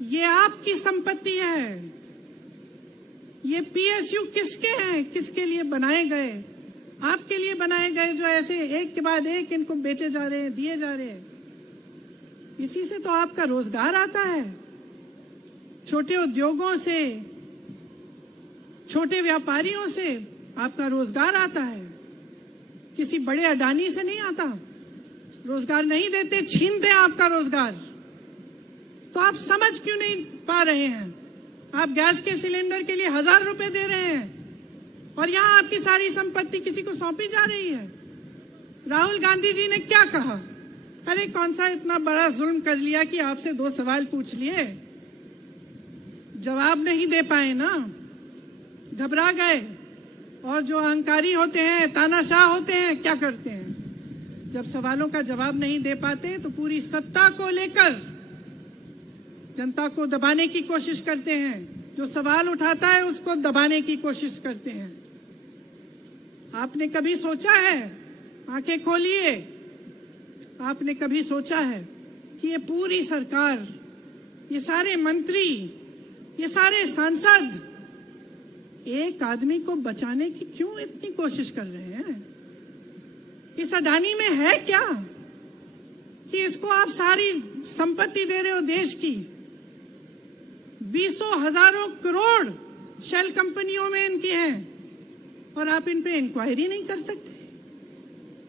ये आपकी संपत्ति है। ये पीएसयू किसके हैं, किसके लिए बनाए गए? आपके लिए बनाए गए, जो ऐसे एक के बाद एक इनको बेचे जा रहे हैं, दिए जा रहे हैं। इसी से तो आपका रोजगार आता है। छोटे उद्योगों से, छोटे व्यापारियों से आपका रोजगार आता है। किसी बड़े अडानी से नहीं आता। रोजगार नहीं देते, छीनते हैं आपका रोजगार। तो आप समझ क्यों नहीं पा रहे हैं? आप गैस के सिलेंडर के लिए 1000 रुपए दे रहे हैं और यहां आपकी सारी संपत्ति किसी को सौंपी जा रही है। राहुल गांधी जी ने क्या कहा? अरे कौन सा इतना बड़ा जुल्म कर लिया कि आपसे 2 सवाल पूछ लिए, जवाब नहीं दे पाए ना, घबरा गए। और जो अहंकारी होते हैं, तानाशाह होते हैं, क्या करते हैं? जब सवालों का जवाब नहीं दे पाते तो पूरी सत्ता को लेकर जनता को दबाने की कोशिश करते हैं। जो सवाल उठाता है उसको दबाने की कोशिश करते हैं। आपने कभी सोचा है, आंखें खोलिए, आपने कभी सोचा है कि ये पूरी सरकार, ये सारे मंत्री, ये सारे सांसद एक आदमी को बचाने की क्यों इतनी कोशिश कर रहे हैं? इस अडानी में है क्या कि इसको आप सारी संपत्ति दे रहे हो देश की? 20 हजारों करोड़ शेल कंपनियों में इनकी हैं और आप इन पे इंक्वायरी नहीं कर सकते?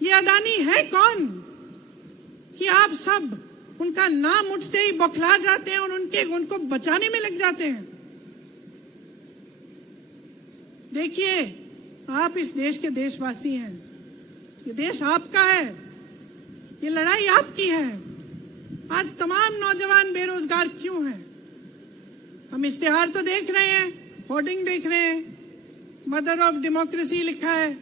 ये अडानी है कौन कि आप सब उनका नाम उठते ही बौखला जाते हैं और उनको बचाने में लग जाते हैं? देखिए, आप इस देश के देशवासी हैं। ये देश आपका है, ये लड़ाई आपकी है। आज तमाम नौजवान बेरोजगार क्यों हैं? हम इश्तिहार तो देख रहे हैं, होर्डिंग देख रहे हैं, मदर ऑफ डेमोक्रेसी लिखा है।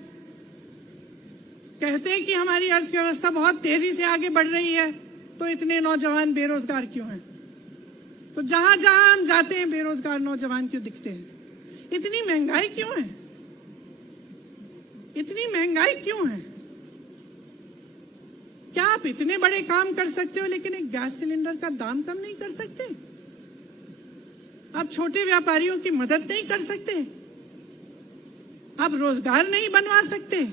कहते हैं कि हमारी अर्थव्यवस्था बहुत तेजी से आगे बढ़ रही है, तो इतने नौजवान बेरोजगार क्यों हैं? तो जहां जहां हम जाते हैं बेरोजगार नौजवान क्यों दिखते हैं? इतनी महंगाई क्यों है? इतनी महंगाई क्यों है? क्या आप इतने बड़े काम कर सकते हो लेकिन एक गैस सिलेंडर का दाम कम नहीं कर सकते? आप छोटे व्यापारियों की मदद नहीं कर सकते? आप रोजगार नहीं बनवा सकते?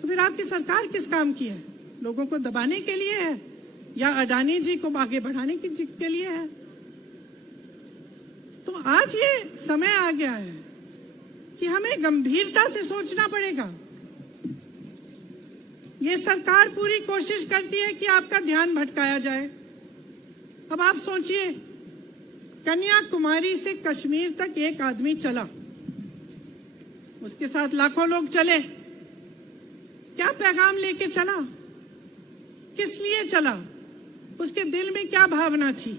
तो फिर आपकी सरकार किस काम की है? लोगों को दबाने के लिए है या अडानी जी को आगे बढ़ाने के लिए है? तो आज ये समय आ गया है कि हमें गंभीरता से सोचना पड़ेगा। ये सरकार पूरी कोशिश करती है कि आपका ध्यान भटकाया जाए। अब आप सोचिए, कन्याकुमारी से कश्मीर तक एक आदमी चला, उसके साथ लाखों लोग चले। क्या पैगाम लेके चला? किस लिए चला? उसके दिल में क्या भावना थी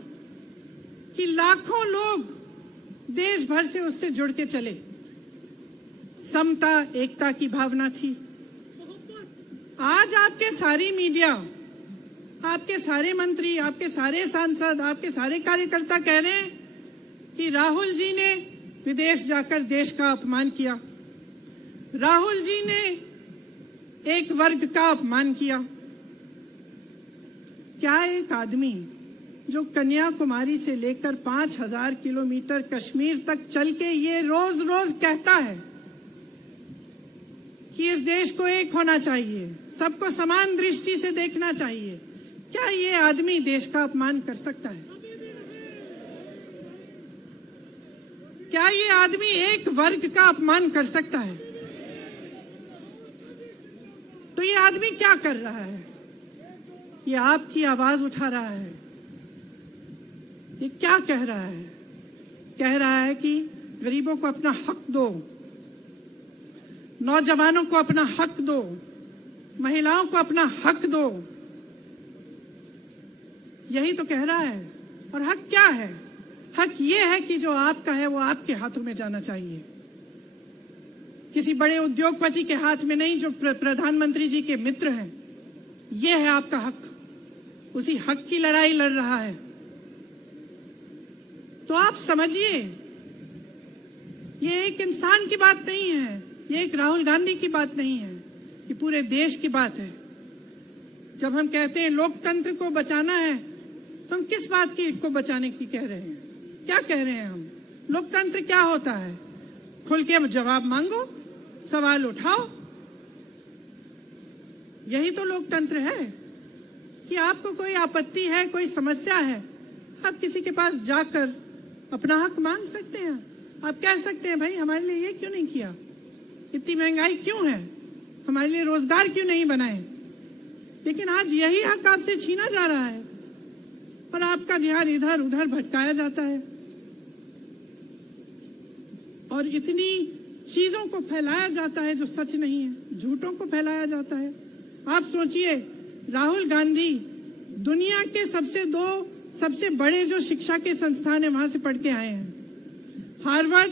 कि लाखों लोग देश भर से उससे जुड़ के चले? समता, एकता की भावना थी। आज आपके सारी मीडिया, आपके सारे मंत्री, आपके सारे सांसद, आपके सारे कार्यकर्ता कह रहे हैं कि राहुल जी ने विदेश जाकर देश का अपमान किया, राहुल जी ने एक वर्ग का अपमान किया। क्या एक आदमी जो कन्याकुमारी से लेकर 5000 किलोमीटर कश्मीर तक चल के ये रोज रोज कहता है कि इस देश को एक होना चाहिए, सबको समान दृष्टि से देखना चाहिए, क्या ये आदमी देश का अपमान कर सकता है? क्या ये आदमी एक वर्ग का अपमान कर सकता है? तो ये आदमी क्या कर रहा है? ये आपकी आवाज उठा रहा है। ये क्या कह रहा है? कह रहा है कि गरीबों को अपना हक दो, नौजवानों को अपना हक दो, महिलाओं को अपना हक दो। यही तो कह रहा है। और हक क्या है? हक ये है कि जो आपका है वो आपके हाथों में जाना चाहिए, किसी बड़े उद्योगपति के हाथ में नहीं, जो प्रधानमंत्री जी के मित्र हैं। ये है आपका हक। उसी हक की लड़ाई लड़ रहा है। तो आप समझिए, ये एक इंसान की बात नहीं है, ये एक राहुल गांधी की बात नहीं है, ये पूरे देश की बात है। जब हम कहते हैं लोकतंत्र को बचाना है, तो हम किस बात की को बचाने की कह रहे हैं? क्या कह रहे हैं हम? लोकतंत्र क्या होता है? खुल के जवाब मांगो, सवाल उठाओ। यही तो लोकतंत्र है कि आपको कोई आपत्ति है, कोई समस्या है, आप किसी के पास जाकर अपना हक मांग सकते हैं। आप कह सकते हैं भाई हमारे लिए ये क्यों नहीं किया, इतनी महंगाई क्यों है, हमारे लिए रोजगार क्यों नहीं बनाए। लेकिन आज यही हक आपसे छीना जा रहा है और आपका ध्यान इधर उधर भटकाया जाता है और इतनी चीजों को फैलाया जाता है जो सच नहीं है, झूठों को फैलाया जाता है। आप सोचिए, राहुल गांधी दुनिया के सबसे बड़े जो शिक्षा के संस्थान है वहां से पढ़ के आए हैं। हार्वर्ड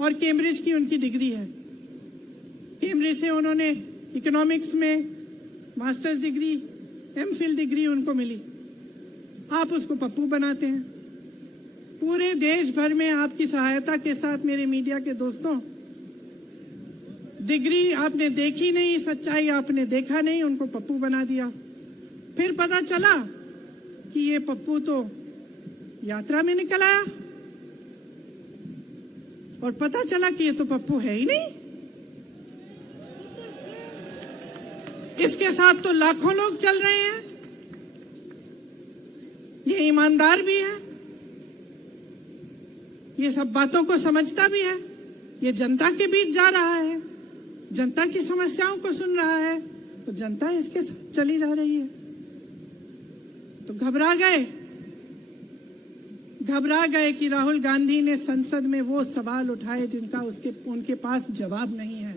और कैम्ब्रिज की उनकी डिग्री है। कैम्ब्रिज से उन्होंने इकोनॉमिक्स में मास्टर्स डिग्री, एमफिल डिग्री उनको मिली। आप उसको पप्पू बनाते हैं। पूरे देश भर में आपकी सहायता के साथ मेरे मीडिया के दोस्तों, डिग्री आपने देखी नहीं, सच्चाई आपने देखा नहीं, उनको पप्पू बना दिया। फिर पता चला कि ये पप्पू तो यात्रा में निकल आया और पता चला कि ये तो पप्पू है ही नहीं। इसके साथ तो लाखों लोग चल रहे हैं। ये ईमानदार भी है, ये सब बातों को समझता भी है, ये जनता के बीच जा रहा है, जनता की समस्याओं को सुन रहा है, तो जनता इसके साथ चली जा रही है। तो घबरा गए कि राहुल गांधी ने संसद में वो सवाल उठाए जिनका उनके पास जवाब नहीं है।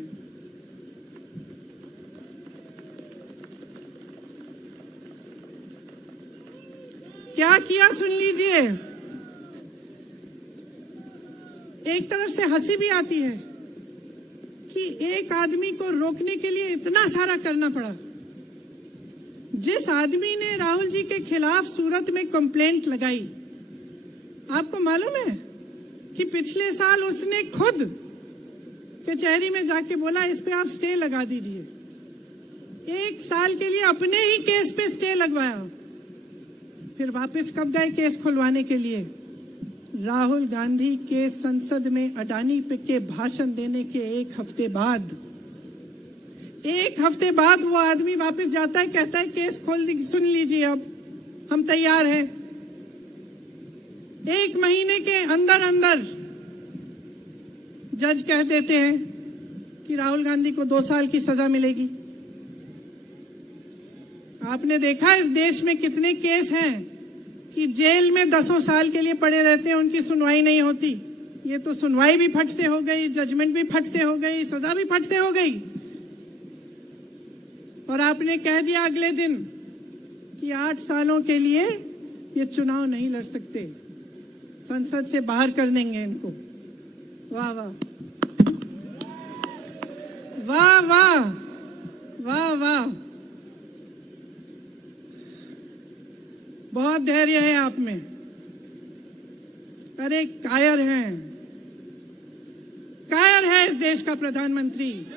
क्या किया सुन लीजिए। एक तरफ से हंसी भी आती है कि एक आदमी को रोकने के लिए इतना सारा करना पड़ा। जिस आदमी ने राहुल जी के खिलाफ सूरत में कंप्लेंट लगाई, आपको मालूम है कि पिछले साल उसने खुद कचहरी में जाके बोला इस पे आप स्टे लगा दीजिए। 1 साल के लिए अपने ही केस पे स्टे लगवाया। फिर वापस कब गए केस खुलवाने के लिए? राहुल गांधी के संसद में अडानी पे के भाषण देने के 1 हफ्ते बाद। 1 हफ्ते बाद वो आदमी वापस जाता है, कहता है केस खोल दी, सुन लीजिए अब हम तैयार हैं। 1 महीने के अंदर जज कह देते हैं कि राहुल गांधी को 2 साल की सजा मिलेगी। आपने देखा इस देश में कितने केस हैं कि जेल में 10 साल के लिए पड़े रहते हैं, उनकी सुनवाई नहीं होती। ये तो सुनवाई भी फट से हो गई, जजमेंट भी फट से हो गई, सजा भी फट से हो गई। और आपने कह दिया अगले दिन कि 8 सालों के लिए ये चुनाव नहीं लड़ सकते, संसद से बाहर कर देंगे इनको। वाह वाह वाह वाह वाह वाह, बहुत धैर्य है आप में। अरे कायर है इस देश का प्रधानमंत्री।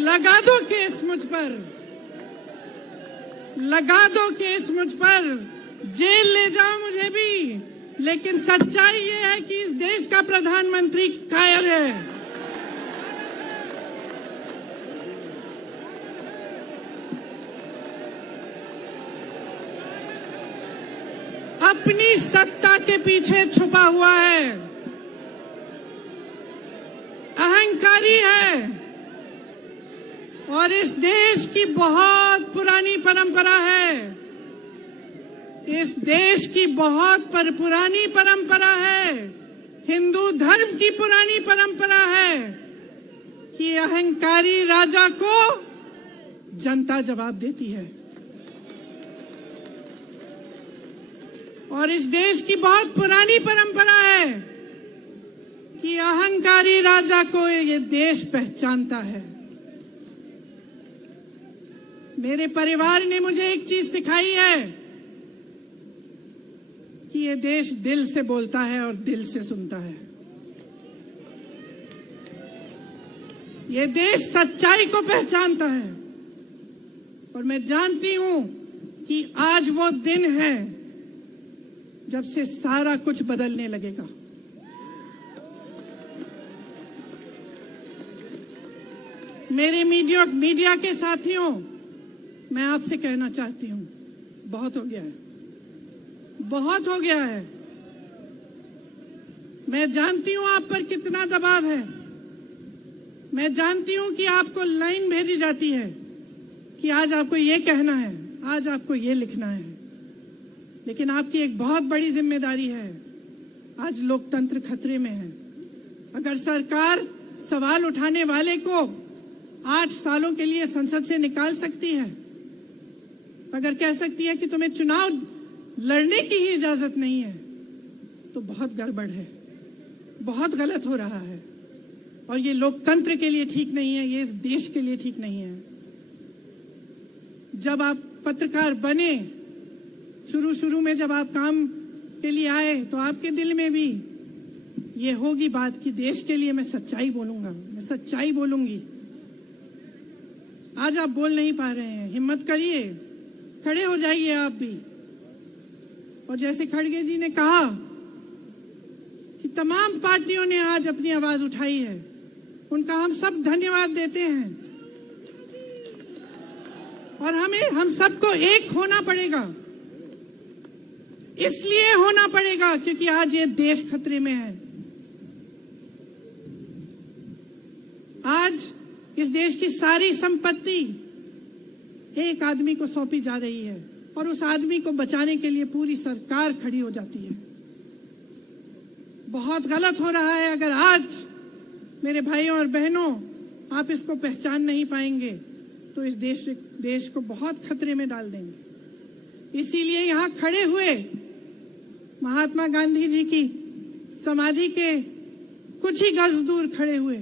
लगा दो केस मुझ पर, लगा दो केस मुझ पर, जेल ले जाओ मुझे भी, लेकिन सच्चाई ये है कि इस देश का प्रधानमंत्री कायर है। अपनी सत्ता के पीछे छुपा हुआ है, अहंकारी है और इस देश की बहुत पुरानी परंपरा है, इस देश की बहुत पुरानी परंपरा है, हिंदू धर्म की पुरानी परंपरा है कि अहंकारी राजा को जनता जवाब देती है। और इस देश की बहुत पुरानी परंपरा है कि अहंकारी राजा को ये देश पहचानता है। मेरे परिवार ने मुझे एक चीज सिखाई है कि ये देश दिल से बोलता है और दिल से सुनता है। ये देश सच्चाई को पहचानता है और मैं जानती हूं कि आज वो दिन है जब से सारा कुछ बदलने लगेगा। मेरे मीडिया के साथियों, मैं आपसे कहना चाहती हूं, बहुत हो गया है, बहुत हो गया है। मैं जानती हूं आप पर कितना दबाव है। मैं जानती हूं कि आपको लाइन भेजी जाती है कि आज आपको ये कहना है, आज आपको ये लिखना है, लेकिन आपकी एक बहुत बड़ी जिम्मेदारी है। आज लोकतंत्र खतरे में है। अगर सरकार सवाल उठाने वाले को 8 सालों के लिए संसद से निकाल सकती है, अगर कह सकती है कि तुम्हें चुनाव लड़ने की ही इजाजत नहीं है, तो बहुत गड़बड़ है, बहुत गलत हो रहा है। और ये लोकतंत्र के लिए ठीक नहीं है, ये इस देश के लिए ठीक नहीं है। जब आप पत्रकार बने, शुरू में जब आप काम के लिए आए, तो आपके दिल में भी ये होगी बात कि देश के लिए मैं सच्चाई बोलूंगा, मैं सच्चाई बोलूंगी। आज आप बोल नहीं पा रहे हैं, हिम्मत करिए, खड़े हो जाइए आप भी। और जैसे खड़गे जी ने कहा कि तमाम पार्टियों ने आज अपनी आवाज उठाई है, उनका हम सब धन्यवाद देते हैं। और हम सबको एक होना पड़ेगा, इसलिए होना पड़ेगा क्योंकि आज ये देश खतरे में है। आज इस देश की सारी संपत्ति एक आदमी को सौंपी जा रही है और उस आदमी को बचाने के लिए पूरी सरकार खड़ी हो जाती है। बहुत गलत हो रहा है। अगर आज मेरे भाइयों और बहनों आप इसको पहचान नहीं पाएंगे तो इस देश को बहुत खतरे में डाल देंगे। इसीलिए यहां खड़े हुए महात्मा गांधी जी की समाधि के कुछ ही गज दूर खड़े हुए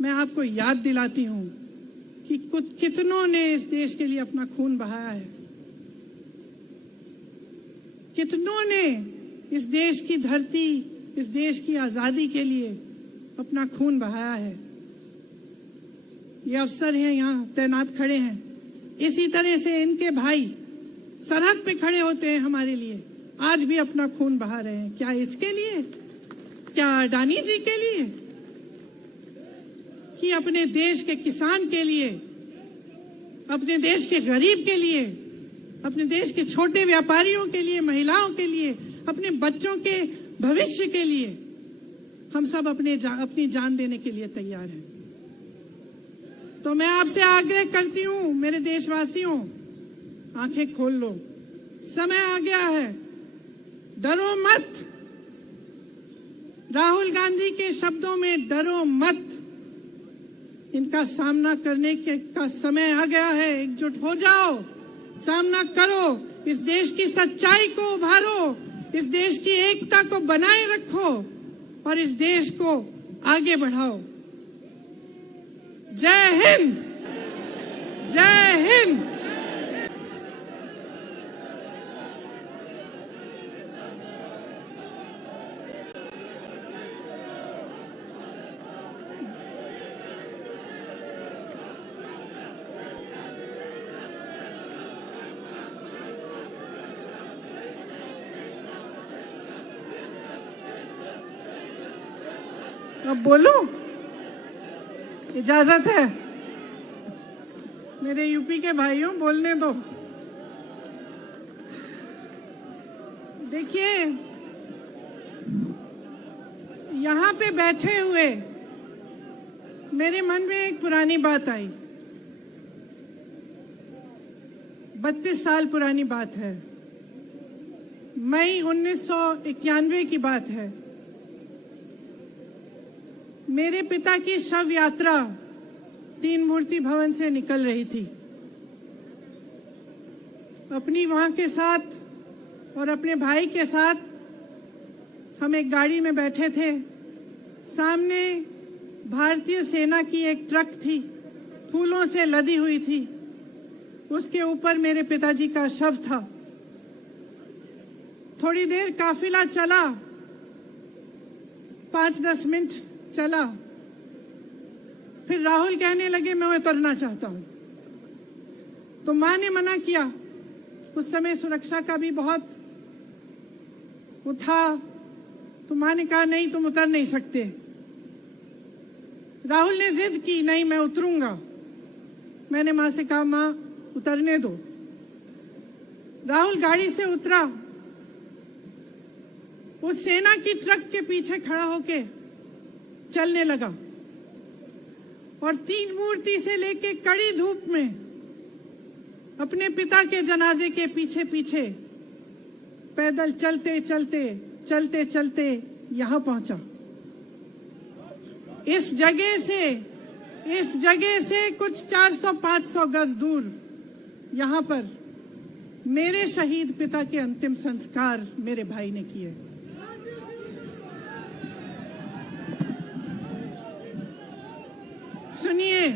मैं आपको याद दिलाती हूं कि कितनों ने इस देश के लिए अपना खून बहाया है, कितनों ने इस देश की धरती, इस देश की आजादी के लिए अपना खून बहाया है। ये अफसर हैं यहाँ तैनात खड़े हैं, इसी तरह से इनके भाई सरहद पे खड़े होते हैं हमारे लिए, आज भी अपना खून बहा रहे हैं। क्या इसके लिए? क्या अडानी जी के लिए? कि अपने देश के किसान के लिए, अपने देश के गरीब के लिए, अपने देश के छोटे व्यापारियों के लिए, महिलाओं के लिए, अपने बच्चों के भविष्य के लिए हम सब अपनी जान देने के लिए तैयार हैं। तो मैं आपसे आग्रह करती हूं, मेरे देशवासियों, आंखें खोल लो, समय आ गया है, डरो मत। राहुल गांधी के शब्दों में डरो मत। इनका सामना करने का समय आ गया है। एकजुट हो जाओ, सामना करो, इस देश की सच्चाई को उभारो, इस देश की एकता को बनाए रखो और इस देश को आगे बढ़ाओ। जय हिंद, जय हिंद। अब बोलूं? इजाजत है? मेरे यूपी के भाइयों, बोलने दो। देखिए, यहां पे बैठे हुए मेरे मन में एक पुरानी बात आई। 32 साल पुरानी बात है। मई 1991 की बात है। मेरे पिता की शव यात्रा 3 मूर्ति भवन से निकल रही थी। अपनी मां के साथ और अपने भाई के साथ हम एक गाड़ी में बैठे थे। सामने भारतीय सेना की एक ट्रक थी, फूलों से लदी हुई थी। उसके ऊपर मेरे पिताजी का शव था। थोड़ी देर काफिला चला, 5-10 मिनट चला, फिर राहुल कहने लगे मैं उतरना चाहता हूं। तो मां ने मना किया उस समय सुरक्षा का भी बहुत वो था, तो माँ ने कहा नहीं तुम उतर नहीं सकते। राहुल ने जिद की, नहीं मैं उतरूंगा। मैंने माँ से कहा माँ उतरने दो। राहुल गाड़ी से उतरा, वो सेना की ट्रक के पीछे खड़ा होके चलने लगा और 3 मूर्ति से लेके कड़ी धूप में अपने पिता के जनाजे के पीछे पीछे पैदल चलते चलते चलते चलते यहां पहुंचा। इस जगह से कुछ 400-500 गज दूर यहां पर मेरे शहीद पिता के अंतिम संस्कार मेरे भाई ने किए। सुनिए,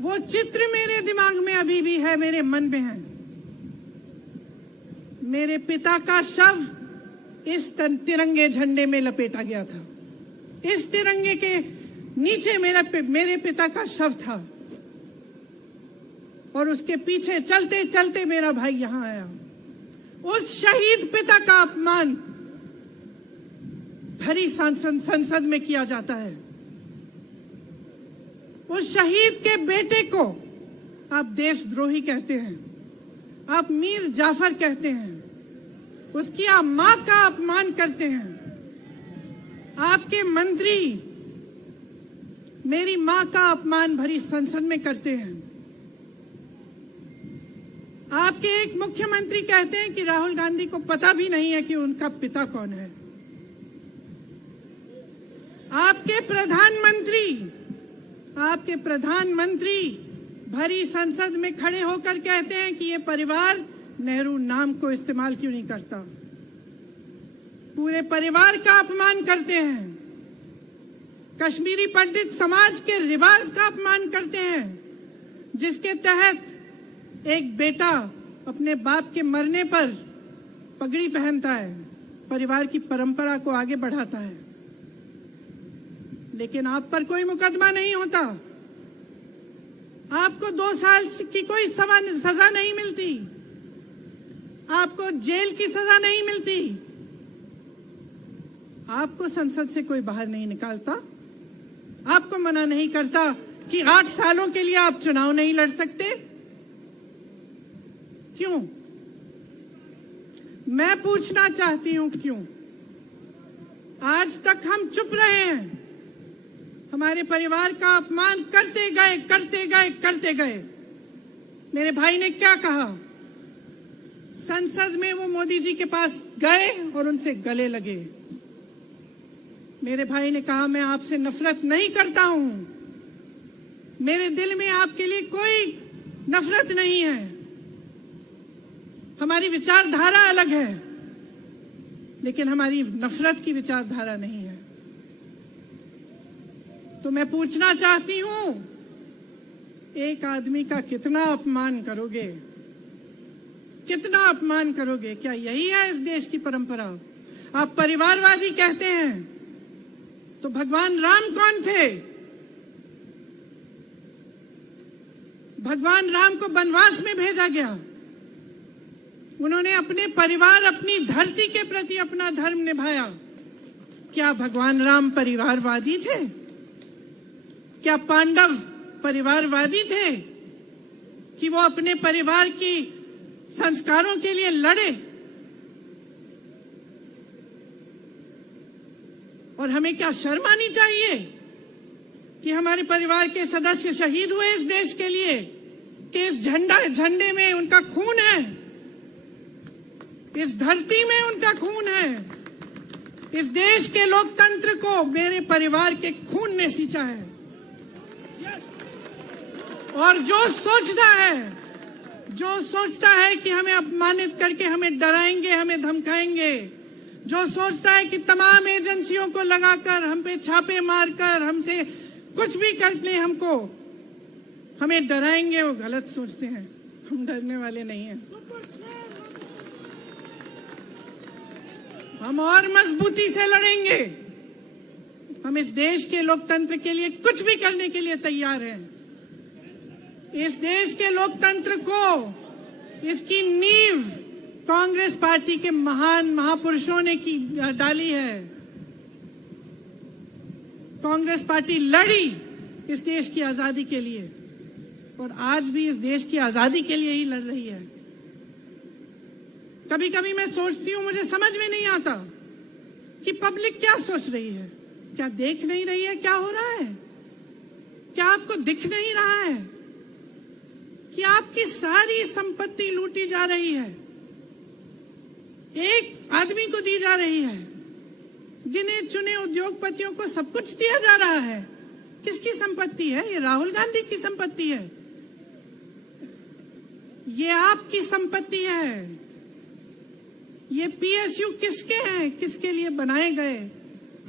वो चित्र मेरे दिमाग में अभी भी है, मेरे मन में है। मेरे पिता का शव इस तिरंगे झंडे में लपेटा गया था। इस तिरंगे के नीचे मेरे पिता का शव था और उसके पीछे चलते चलते मेरा भाई यहां आया। उस शहीद पिता का अपमान भरी संसद में किया जाता है। उस शहीद के बेटे को आप देशद्रोही कहते हैं, आप मीर जाफर कहते हैं, उसकी आप मां का अपमान करते हैं। आपके मंत्री मेरी मां का अपमान भरी संसद में करते हैं। आपके एक मुख्यमंत्री कहते हैं कि राहुल गांधी को पता भी नहीं है कि उनका पिता कौन है। आपके प्रधानमंत्री भरी संसद में खड़े होकर कहते हैं कि ये परिवार नेहरू नाम को इस्तेमाल क्यों नहीं करता। पूरे परिवार का अपमान करते हैं। कश्मीरी पंडित समाज के रिवाज का अपमान करते हैं, जिसके तहत एक बेटा अपने बाप के मरने पर पगड़ी पहनता है, परिवार की परंपरा को आगे बढ़ाता है। लेकिन आप पर कोई मुकदमा नहीं होता, आपको 2 साल की कोई सजा नहीं मिलती, आपको जेल की सजा नहीं मिलती, आपको संसद से कोई बाहर नहीं निकालता, आपको मना नहीं करता कि 8 सालों के लिए आप चुनाव नहीं लड़ सकते। क्यों? मैं पूछना चाहती हूं क्यों? आज तक हम चुप रहे हैं, हमारे परिवार का अपमान करते गए। मेरे भाई ने क्या कहा? संसद में वो मोदी जी के पास गए और उनसे गले लगे। मेरे भाई ने कहा मैं आपसे नफरत नहीं करता हूं, मेरे दिल में आपके लिए कोई नफरत नहीं है, हमारी विचारधारा अलग है, लेकिन हमारी नफरत की विचारधारा नहीं है। तो मैं पूछना चाहती हूं, एक आदमी का कितना अपमान करोगे? कितना अपमान करोगे? क्या यही है इस देश की परंपरा? आप परिवारवादी कहते हैं, तो भगवान राम कौन थे? भगवान राम को वनवास में भेजा गया, उन्होंने अपने परिवार, अपनी धरती के प्रति अपना धर्म निभाया। क्या भगवान राम परिवारवादी थे? क्या पांडव परिवारवादी थे कि वो अपने परिवार की संस्कारों के लिए लड़े? और हमें क्या शर्म आनी चाहिए कि हमारे परिवार के सदस्य शहीद हुए इस देश के लिए, कि इस झंडे में उनका खून है, इस धरती में उनका खून है, इस देश के लोकतंत्र को मेरे परिवार के खून ने सींचा है। और जो सोचता है कि हमें अपमानित करके हमें डराएंगे, हमें धमकाएंगे, जो सोचता है कि तमाम एजेंसियों को लगाकर हम पे छापे मारकर हमसे कुछ भी कर ले, हमको हमें डराएंगे, वो गलत सोचते हैं। हम डरने वाले नहीं हैं। हम और मजबूती से लड़ेंगे। हम इस देश के लोकतंत्र के लिए कुछ भी करने के लिए तैयार हैं। इस देश के लोकतंत्र को, इसकी नींव कांग्रेस पार्टी के महान महापुरुषों ने की डाली है। कांग्रेस पार्टी लड़ी इस देश की आजादी के लिए और आज भी इस देश की आजादी के लिए ही लड़ रही है। कभी कभी मैं सोचती हूं, मुझे समझ में नहीं आता कि पब्लिक क्या सोच रही है। क्या देख नहीं रही है क्या हो रहा है? क्या आपको दिख नहीं रहा है कि आपकी सारी संपत्ति लूटी जा रही है, एक आदमी को दी जा रही है, गिने चुने उद्योगपतियों को सब कुछ दिया जा रहा है। किसकी संपत्ति है? ये राहुल गांधी की संपत्ति है, ये आपकी संपत्ति है। ये पीएसयू किसके हैं? किसके लिए बनाए गए?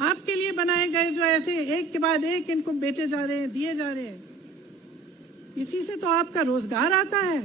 आपके लिए बनाए गए, जो ऐसे एक के बाद एक इनको बेचे जा रहे हैं, दिए जा रहे हैं। इसी से तो आपका रोजगार आता है।